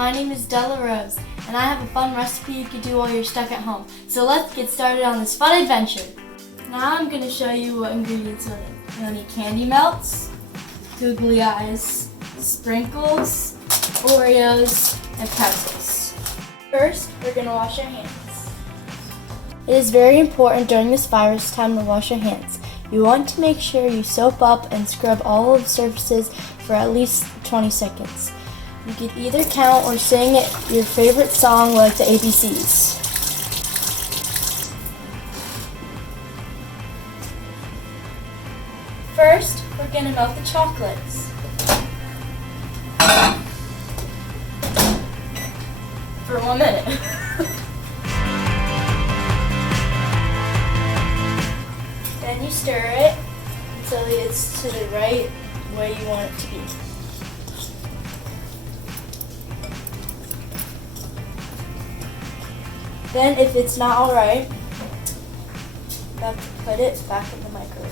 my name is Della and I have a fun recipe you could do while you're stuck at home. So let's get started on this fun adventure. Now I'm going to show you what ingredients you'll need. You'll need candy melts, googly eyes, sprinkles, Oreos, and pretzels. First, we're going to wash our hands. It is very important during this virus time to wash your hands. You want to make sure you soap up and scrub all of the surfaces for at least 20 seconds. You could either count or sing your favorite song like the ABCs. First, we're going to melt the chocolates. For 1 minute. Then you stir it until it's to the right way you want it to be. Then if it's not alright, you have to put it back in the microwave.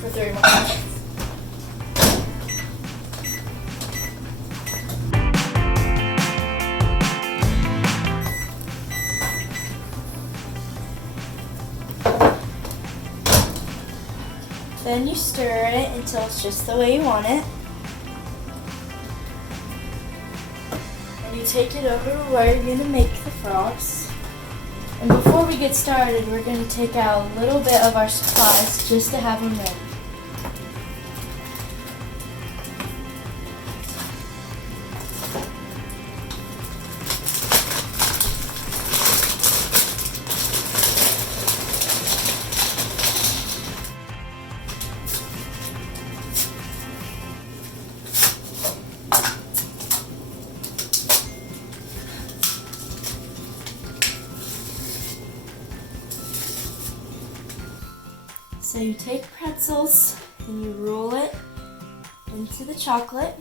For 3 more minutes. Then you stir it until it's just the way you want it. And you take it over where you're going to make the frogs. And before we get started, we're going to take out a little bit of our supplies just to have them ready. So you take pretzels and you roll it into the chocolate.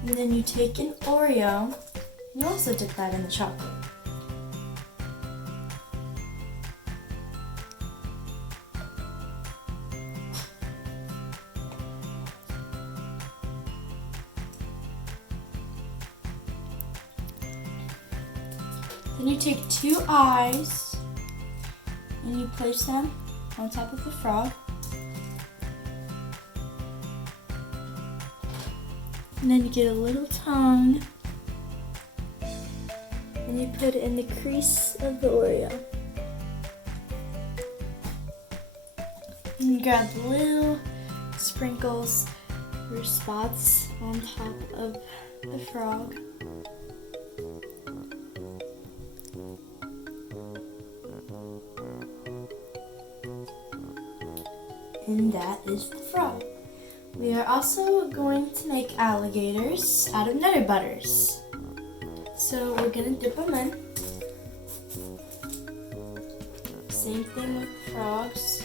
And then you take an Oreo. You also dip that in the chocolate. Then you take 2 eyes and you place them on top of the frog. And then you get a little tongue. And you put it in the crease of the Oreo. And you grab the little sprinkles or spots on top of the frog. And that is the frog. We are also going to make alligators out of Nutter Butters. So we're going to dip them in. Same thing with frogs.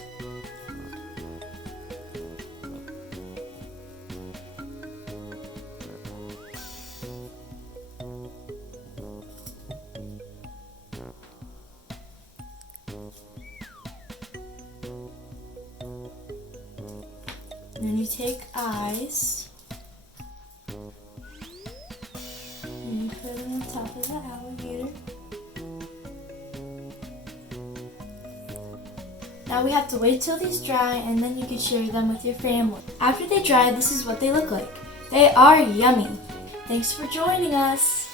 And then you take eyes. And you put it on top of the alligator. Now we have to wait till these dry and then you can share them with your family. After they dry, this is what they look like. They are yummy. Thanks for joining us.